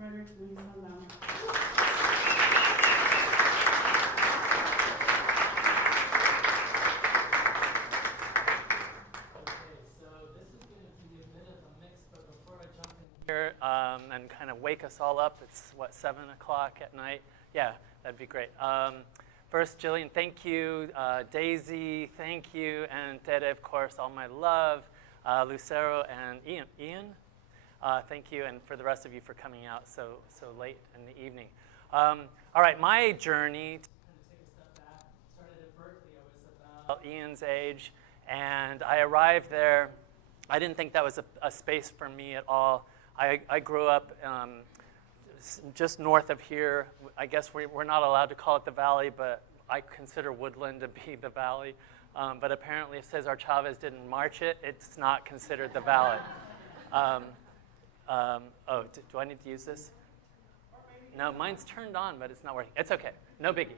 Frederick, Luis Aldama. Here and kind of wake us all up. It's, 7 o'clock at night? Yeah, that'd be great. First, Jillian, thank you. Daisy, thank you. And Tere, of course, all my love. Lucero and Ian, thank you. And for the rest of you for coming out so late in the evening. All right, my journey, to kind of take a step back, started at Berkeley. I was about Ian's age, and I arrived there. I didn't think that was a space for me at all. I grew up just north of here. I guess we're not allowed to call it the valley, but I consider Woodland to be the valley. But apparently if Cesar Chavez didn't march it, it's not considered the valley. Do I need to use this? No, mine's turned on, but it's not working. It's okay, no biggie.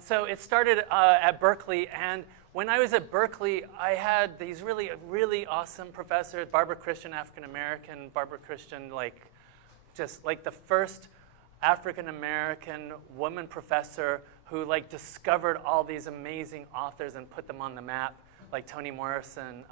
So it started at Berkeley, and when I was at Berkeley, I had these really, really awesome professors, Barbara Christian, African-American, Barbara Christian, just like the first African-American woman professor who discovered all these amazing authors and put them on the map, like Toni Morrison,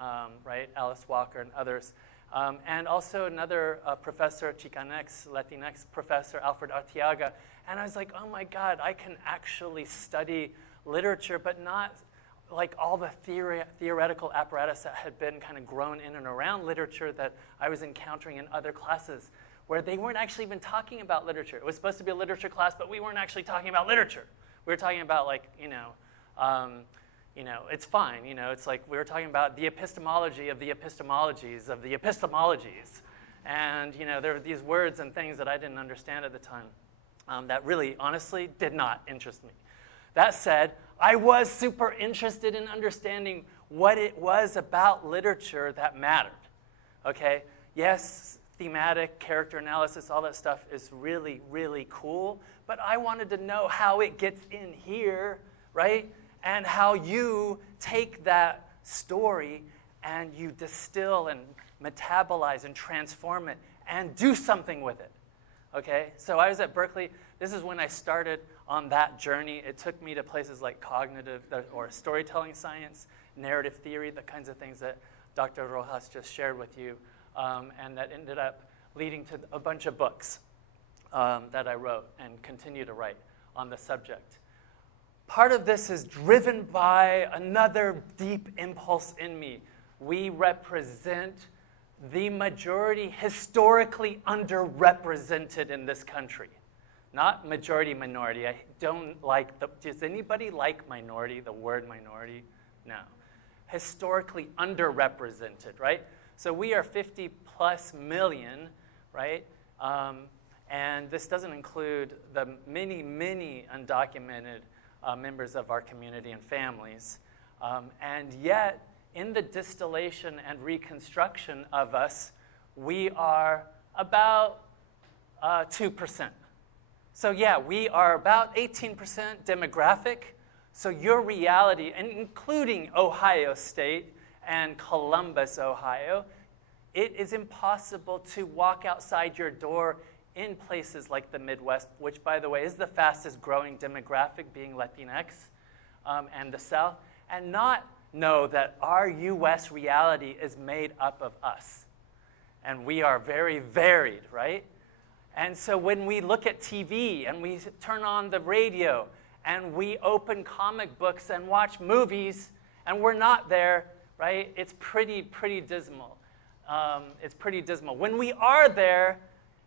right, Alice Walker and others. And also another professor, Chicanx, Latinx professor, Alfred Arteaga. And I was like, oh my God, I can actually study literature, but not like all the theoretical apparatus that had been kind of grown in and around literature that I was encountering in other classes, where they weren't actually even talking about literature. It was supposed to be a literature class, but we weren't actually talking about literature. We were talking about it's fine. It's like we were talking about the epistemology of the epistemologies of the epistemologies. And, there were these words and things that I didn't understand at the time that really, honestly, did not interest me. That said, I was super interested in understanding what it was about literature that mattered, okay? Yes, thematic, character analysis, all that stuff is really, really cool, but I wanted to know how it gets in here, right? And how you take that story and you distill and metabolize and transform it and do something with it, okay? So I was at Berkeley. This is when I started on that journey. It took me to places like cognitive or storytelling science, narrative theory, the kinds of things that Dr. Rojas just shared with you, and that ended up leading to a bunch of books that I wrote and continue to write on the subject. Part of this is driven by another deep impulse in me. We represent the majority historically underrepresented in this country. Not majority, minority. I don't like does anybody like minority, the word minority? No. Historically underrepresented, right? So we are 50 plus million, right? And this doesn't include the many, many undocumented members of our community and families. And yet, in the distillation and reconstruction of us, we are about 2%. So yeah, we are about 18% demographic. So your reality, and including Ohio State and Columbus, Ohio, it is impossible to walk outside your door in places like the Midwest, which, by the way, is the fastest growing demographic, being Latinx, and the South, and not know that our U.S. reality is made up of us. And we are very varied, right? And so when we look at TV and we turn on the radio and we open comic books and watch movies and we're not there, right? It's pretty dismal. It's pretty dismal. When we are there,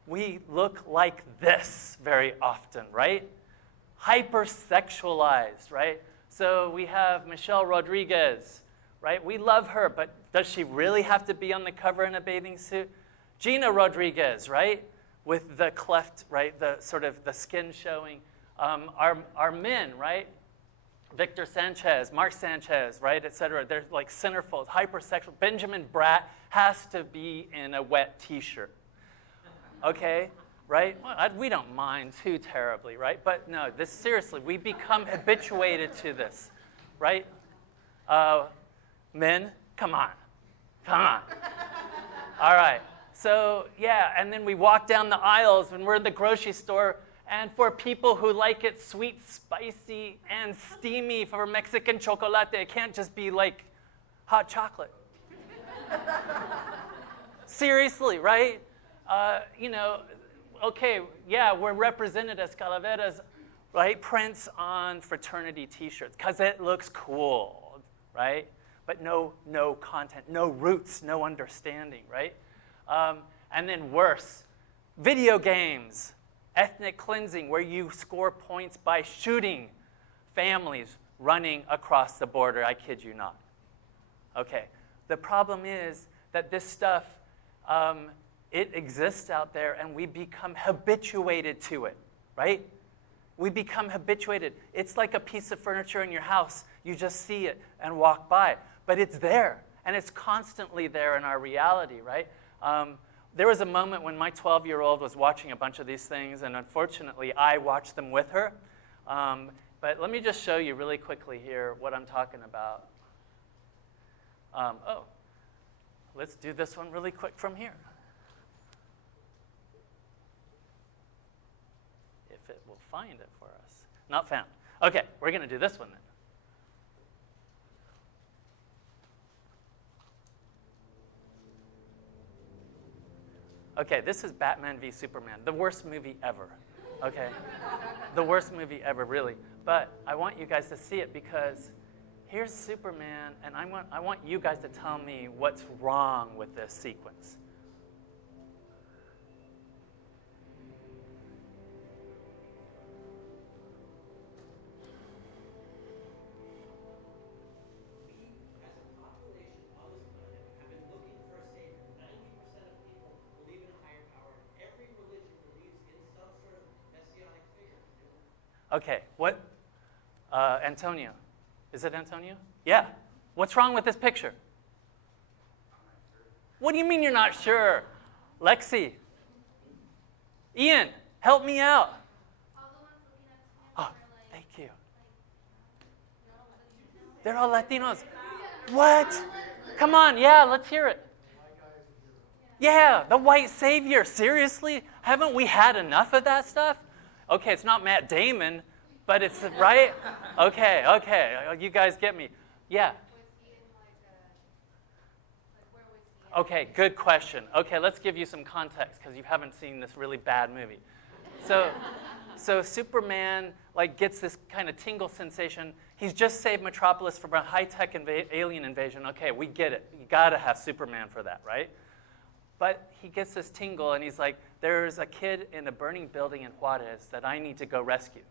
we look like this very often, right? Hypersexualized, right? So we have Michelle Rodriguez, right? We love her, but does she really have to be on the cover in a bathing suit? Gina Rodriguez, right? With the cleft, right? The sort of the skin showing. Our men, right? Victor Sanchez, Mark Sanchez, right? Et cetera. They're like centerfolds, hypersexual. Benjamin Bratt has to be in a wet t-shirt. Okay? Right? Well, we don't mind too terribly, right? But no, this seriously, we become habituated to this, right? Men, come on. All right. So, yeah, and then we walk down the aisles when we're in the grocery store, and for people who like it sweet, spicy, and steamy for Mexican chocolate, it can't just be like hot chocolate. Seriously, right? Okay, yeah, we're represented as calaveras, right? Prints on fraternity T-shirts, because it looks cool, right? But no content, no roots, no understanding, right? And then worse, video games, ethnic cleansing, where you score points by shooting families running across the border. I kid you not. Okay, the problem is that this stuff, it exists out there, and we become habituated to it, right? We become habituated. It's like a piece of furniture in your house. You just see it and walk by, but it's there, and it's constantly there in our reality, right? There was a moment when my 12-year-old was watching a bunch of these things, and unfortunately, I watched them with her. But let me just show you really quickly here what I'm talking about. Let's do this one really quick from here. If it will find it for us. Not found. Okay, we're going to do this one then. Okay, this is Batman v Superman, the worst movie ever, okay? The worst movie ever, really. But I want you guys to see it because here's Superman, and I want you guys to tell me what's wrong with this sequence. Okay, what? Antonio. Is it Antonio? Yeah. What's wrong with this picture? What do you mean you're not sure? Lexi. Ian, help me out. Oh, thank you. They're all Latinos. What? Come on, yeah, let's hear it. Yeah, the white savior. Seriously? Haven't we had enough of that stuff? Okay, it's not Matt Damon, but it's, right? Okay, you guys get me. Yeah. Okay, good question. Okay, let's give you some context because you haven't seen this really bad movie. So Superman gets this kind of tingle sensation. He's just saved Metropolis from a high-tech alien invasion. Okay, we get it. You got to have Superman for that, right? But he gets this tingle, and he's like, there's a kid in a burning building in Juarez that I need to go rescue.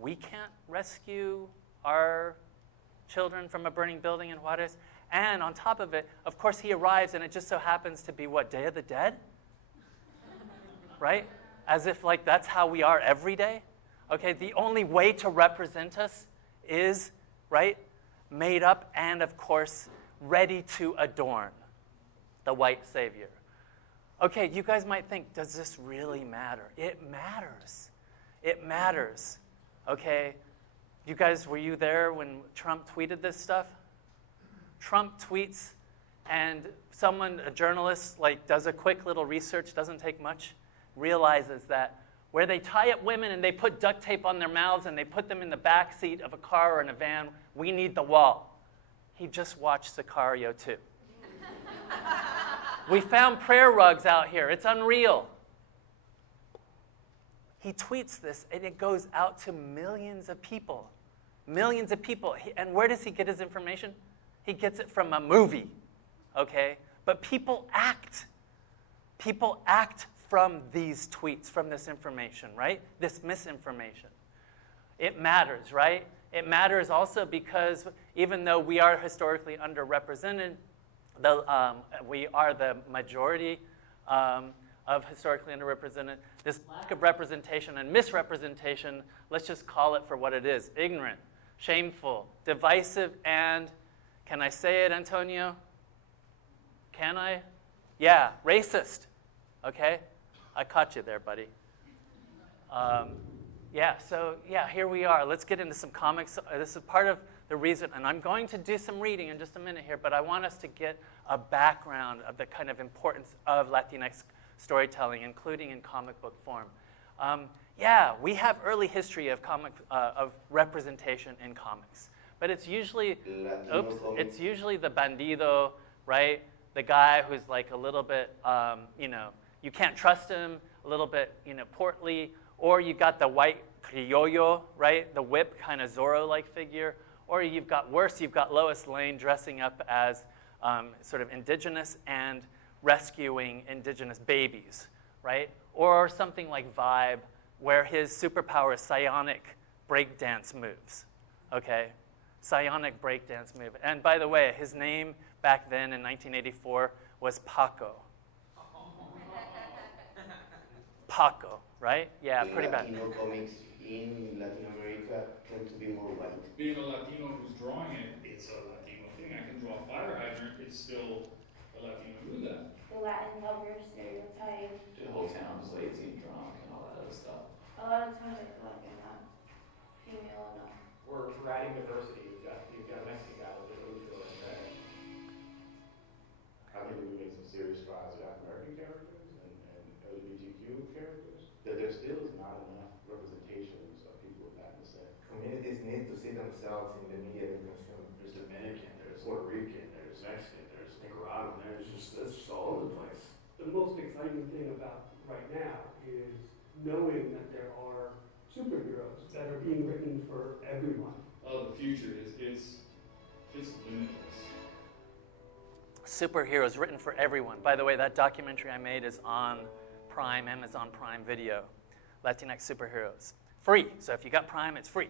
We can't rescue our children from a burning building in Juarez? And on top of it, of course, he arrives, and it just so happens to be, what, Day of the Dead? Right? As if, that's how we are every day? Okay, the only way to represent us is, right, made up and, of course, ready to adorn the white savior. Okay, you guys might think, does this really matter? It matters. It matters. Okay, you guys, were you there when Trump tweeted this stuff? Trump tweets, and a journalist, does a quick little research, doesn't take much, realizes that where they tie up women and they put duct tape on their mouths and they put them in the back seat of a car or in a van, we need the wall. He just watched Sicario 2. We found prayer rugs out here. It's unreal. He tweets this, and it goes out to millions of people. Millions of people. And where does he get his information? He gets it from a movie, okay? But people act. People act from these tweets, from this information, right? This misinformation. It matters, right? It matters also because even though we are historically underrepresented, we are the majority of historically underrepresented. This lack of representation and misrepresentation, let's just call it for what it is: ignorant, shameful, divisive, and, can I say it, Antonio? Can I? Yeah, racist. Okay? I caught you there, buddy. Here we are. Let's get into some comics. This is part of the reason, and I'm going to do some reading in just a minute here, but I want us to get a background of the kind of importance of Latinx storytelling, including in comic book form. Yeah, we have early history of representation in comics, but it's usually, it's usually the bandido, right? The guy who's like a little bit, you can't trust him, a little bit, portly, or you got the white criollo, right? The whip kind of Zorro-like figure. Or you've got Lois Lane dressing up as sort of indigenous and rescuing indigenous babies, right? Or something like Vibe, where his superpower is psionic breakdance moves, okay? Psionic breakdance move. And by the way, his name back then in 1984 was Paco. Paco, right? Yeah, pretty bad. Latino comics in Latin America tend to be more white. Being a Latino who's drawing it, it's a Latino thing. I can draw a fire hydrant, it's still a Latino do that. The Latin lover stereotype. The whole town's lazy, drunk, and all that other stuff. A lot of times I feel like I'm not female enough. We're adding diversity. You've got a Mexican guy with a really good red. I think we make some serious strides with African American characters and LGBTQ characters. That there still is not enough representations of people with Latin descent. Communities need to see themselves in the media they consume. There's Dominican, there's Puerto Rican, there's Mexican, there's Nicaraguan, it's just all over the place. The most exciting thing about right now is knowing that there are superheroes that are being written for everyone. Oh, the future it's limitless. Superheroes written for everyone. By the way, that documentary I made is on Prime, Amazon Prime Video, Latinx Superheroes. Free, so if you got Prime, it's free.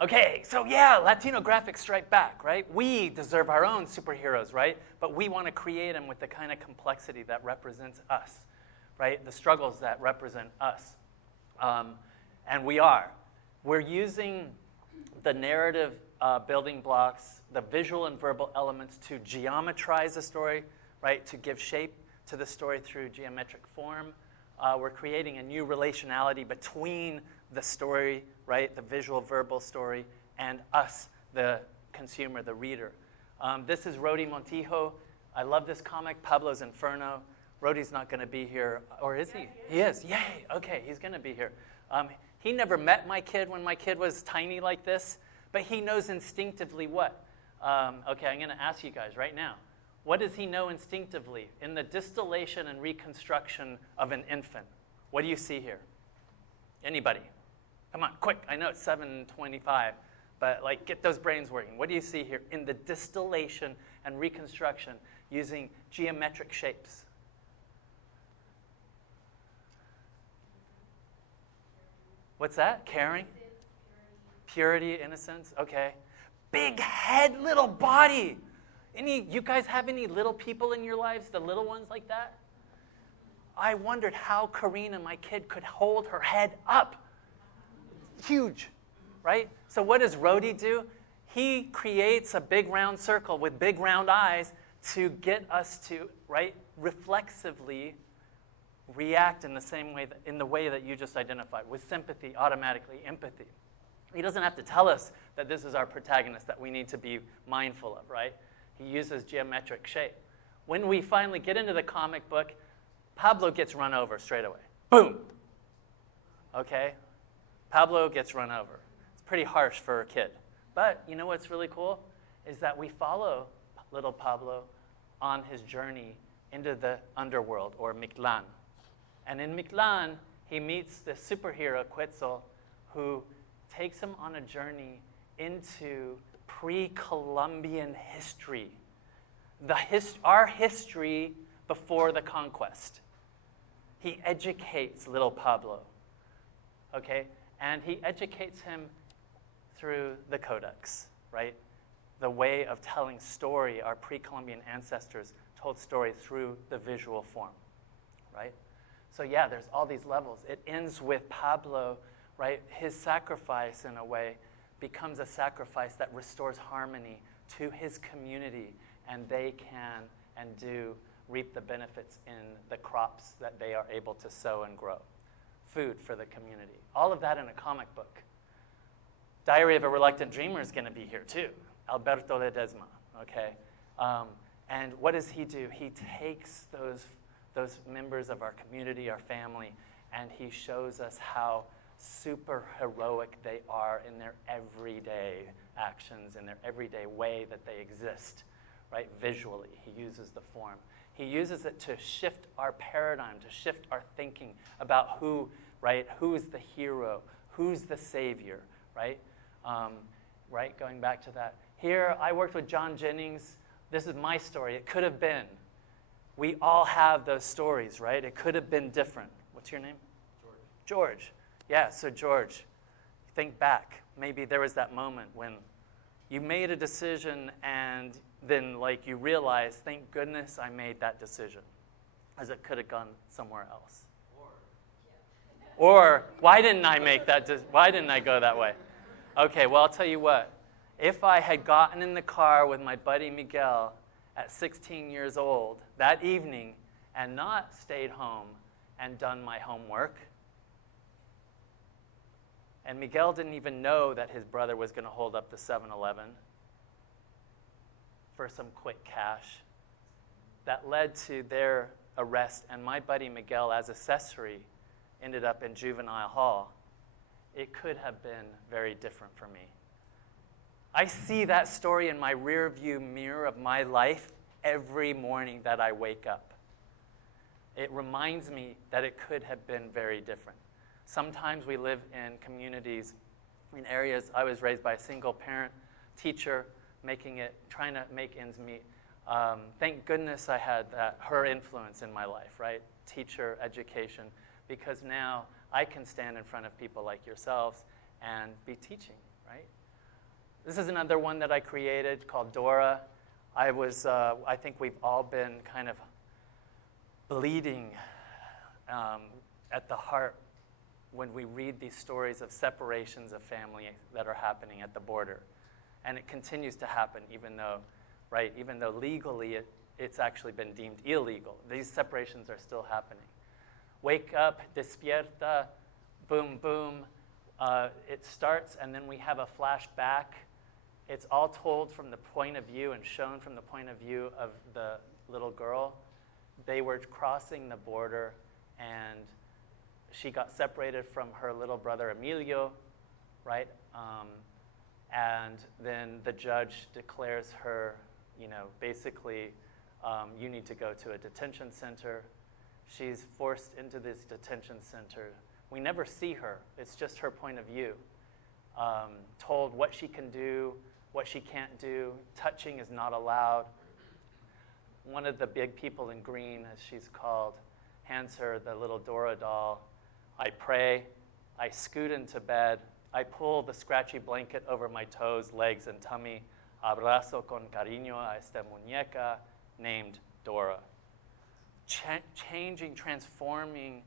Okay, so yeah, Latino graphics strike back, right? We deserve our own superheroes, right? But we want to create them with the kind of complexity that represents us, right? The struggles that represent us. And we are. We're using the narrative building blocks, the visual and verbal elements to geometrize the story, right? To give shape to the story through geometric form. We're creating a new relationality between the story, right, the visual verbal story, and us, the consumer, the reader. This is Rody Montijo. I love this comic, Pablo's Inferno. Rody's not going to be here, or is he? He is. Yay. Okay, he's going to be here. He never met my kid when my kid was tiny like this, but he knows instinctively what? Okay, I'm going to ask you guys right now. What does he know instinctively in the distillation and reconstruction of an infant? What do you see here? Anybody? Come on, quick. I know it's 7:25, but like get those brains working. What do you see here in the distillation and reconstruction using geometric shapes? What's that? Caring? Purity, innocence, okay. Big head, little body. You guys have any little people in your lives, the little ones like that? I wondered how Karina, my kid, could hold her head up. Huge, right? So what does Rody do? He creates a big round circle with big round eyes to get us to, right, reflexively react in the same way, in the way that you just identified, with sympathy, automatically, empathy. He doesn't have to tell us that this is our protagonist that we need to be mindful of, right? He uses geometric shape. When we finally get into the comic book, Pablo gets run over straight away. Boom! Okay? Pablo gets run over. It's pretty harsh for a kid. But you know what's really cool? Is that we follow little Pablo on his journey into the underworld, or Mictlan. And in Mictlan, he meets the superhero Quetzal, who takes him on a journey into pre-Columbian history. Our history before the conquest. He educates little Pablo, okay? And he educates him through the codex, right? The way of telling story. Our pre-Columbian ancestors told story through the visual form, right? So yeah, there's all these levels. It ends with Pablo, right? His sacrifice, in a way, becomes a sacrifice that restores harmony to his community, and they can and do reap the benefits in the crops that they are able to sow and grow. Food for the community. All of that in a comic book. Diary of a Reluctant Dreamer is going to be here too. Alberto Ledesma, okay? And what does he do? He takes those members of our community, our family, and he shows us how super heroic they are in their everyday actions, in their everyday way that they exist, right? Visually, he uses the form. He uses it to shift our paradigm, to shift our thinking about who, right? Who's the hero? Who's the savior, right? Right, going back to that. Here, I worked with John Jennings. This is my story. It could have been. We all have those stories, right? It could have been different. What's your name? George. Yeah, so George, think back. Maybe there was that moment when you made a decision and then like you realized, thank goodness I made that decision, as it could have gone somewhere else. Or why didn't I make that? Why didn't I go that way? Okay, well, I'll tell you what. If I had gotten in the car with my buddy Miguel at 16 years old that evening and not stayed home and done my homework, and Miguel didn't even know that his brother was going to hold up the 7-Eleven for some quick cash, that led to their arrest, and my buddy Miguel, as accessory, ended up in juvenile hall. It could have been very different for me. I see that story in my rear view mirror of my life every morning that I wake up. It reminds me that it could have been very different. Sometimes we live in communities, in areas. I was raised by a single parent, teacher, trying to make ends meet. Thank goodness I had her influence in my life, right? Teacher, education, because now I can stand in front of people like yourselves and be teaching, right? This is another one that I created called Dora. I think we've all been kind of bleeding at the heart when we read these stories of separations of family that are happening at the border. And it continues to happen even though legally it's actually been deemed illegal. These separations are still happening. Wake up, despierta, boom, boom. It starts, and then we have a flashback. It's all told from the point of view and shown from the point of view of the little girl. They were crossing the border, and she got separated from her little brother Emilio, right? And then the judge declares her, basically, you need to go to a detention center. She's forced into this detention center. We never see her. It's just her point of view. Told what she can do, what she can't do. Touching is not allowed. One of the big people in green, as she's called, hands her the little Dora doll. I pray. I scoot into bed. I pull the scratchy blanket over my toes, legs, and tummy. Abrazo con cariño a esta muñeca named Dora. Changing, transforming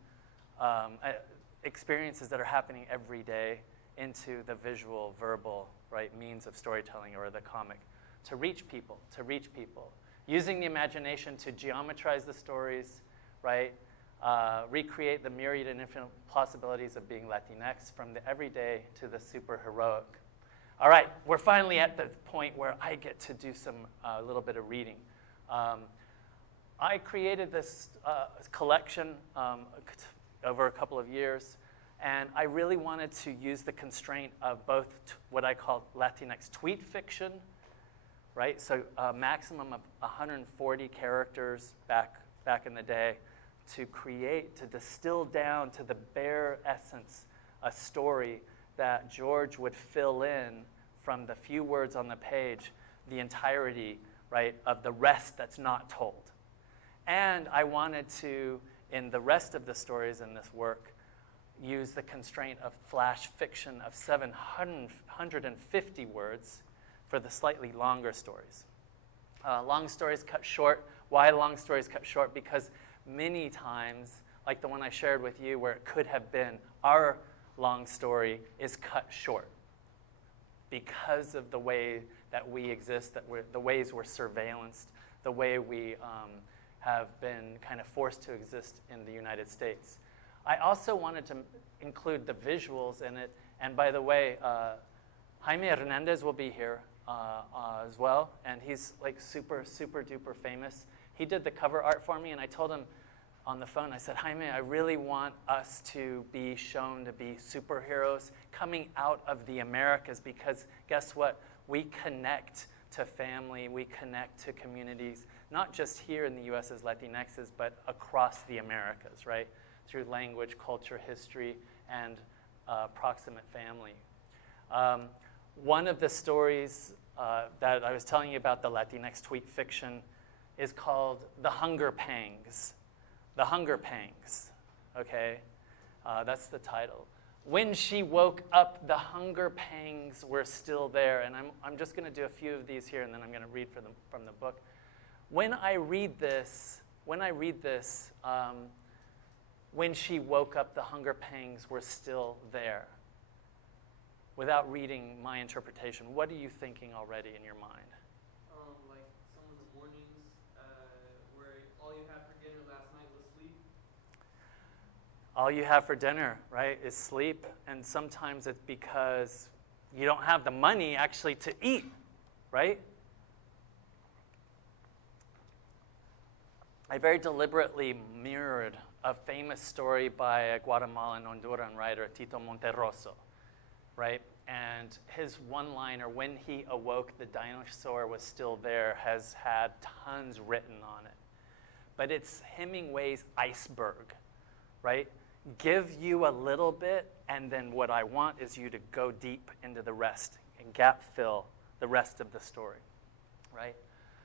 experiences that are happening every day into the visual, verbal, right, means of storytelling or the comic to reach people. Using the imagination to geometrize the stories, right, recreate the myriad and infinite possibilities of being Latinx from the everyday to the super heroic. All right, we're finally at the point where I get to do a little bit of reading. I created this collection over a couple of years, and I really wanted to use the constraint of both what I call Latinx tweet fiction, right? So a maximum of 140 characters back in the day to distill down to the bare essence a story that George would fill in from the few words on the page, the entirety, right, of the rest that's not told. And I wanted to, in the rest of the stories in this work, use the constraint of flash fiction of 750 words for the slightly longer stories. Long stories cut short. Why long stories cut short? Because many times, like the one I shared with you where it could have been, our long story is cut short because of the way that we exist, the ways we're surveillanced, the way we have been kind of forced to exist in the United States. I also wanted to include the visuals in it, and by the way, Jaime Hernandez will be here as well, and he's like super, super duper famous. He did the cover art for me, and I told him on the phone, I said, Jaime, I really want us to be shown to be superheroes coming out of the Americas, because guess what? We connect to family, we connect to communities, not just here in the U.S. as LatinXs, but across the Americas, right? Through language, culture, history, and proximate family. One of the stories that I was telling you about, the LatinX tweet fiction, is called The Hunger Pangs. The Hunger Pangs, okay? That's the title. When she woke up, the hunger pangs were still there. And I'm just going to do a few of these here, and then I'm going to read from the book. When I read this, when she woke up, the hunger pangs were still there. Without reading my interpretation, what are you thinking already in your mind? Like some of the mornings where all you had for dinner last night was sleep. All you have for dinner, right, is sleep. And sometimes it's because you don't have the money actually to eat, right? I very deliberately mirrored a famous story by a Guatemalan Honduran writer, Tito Monterroso, right? And his one-liner, when he awoke, the dinosaur was still there, has had tons written on it. But it's Hemingway's iceberg, right? Give you a little bit, and then what I want is you to go deep into the rest and gap fill the rest of the story, right?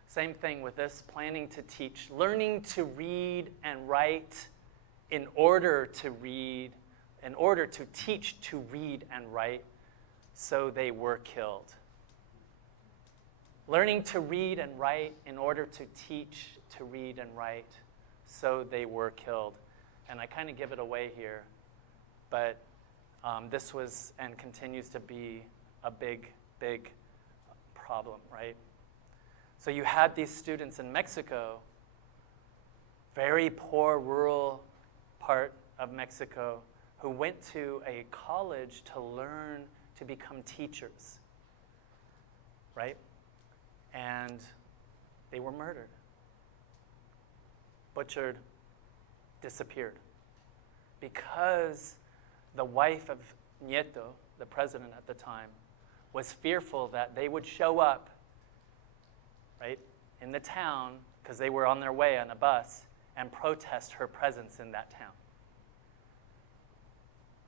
Same thing with this, planning to teach, learning to read and write in order to teach to read and write, so they were killed. Learning to read and write in order to teach to read and write, so they were killed. And I kind of give it away here, but this was and continues to be a big, big problem, right? So you had these students in Mexico, very poor rural part of Mexico, who went to a college to learn to become teachers, right? And they were murdered, butchered, disappeared, because the wife of Nieto, the president at the time, was fearful that they would show up, right, in the town, because they were on their way on a bus, and protest her presence in that town.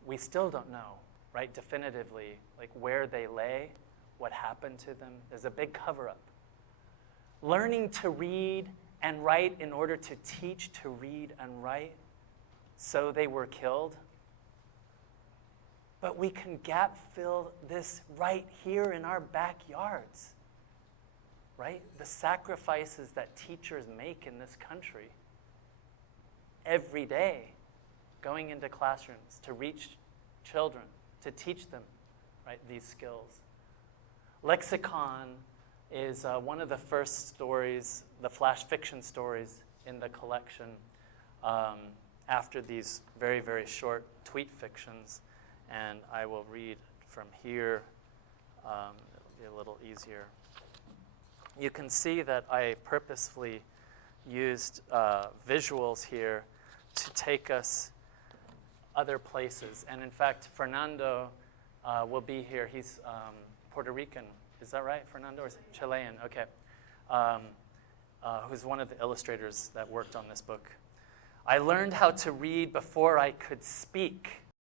We still don't know, right, definitively, like where they lay, what happened to them. There's a big cover-up. Learning to read and write in order to teach to read and write, so they were killed. But we can gap fill this right here in our backyards, right? The sacrifices that teachers make in this country every day, going into classrooms to reach children, to teach them, right, these skills. Lexicon is one of the first stories, the flash fiction stories in the collection, after these very, very short tweet fictions. And I will read from here. It'll be a little easier. You can see that I purposefully used visuals here to take us other places. And in fact, Fernando will be here. He's Puerto Rican. Is that right, Fernando? Or is it Chilean? Okay. Who's one of the illustrators that worked on this book. I learned how to read before I could speak.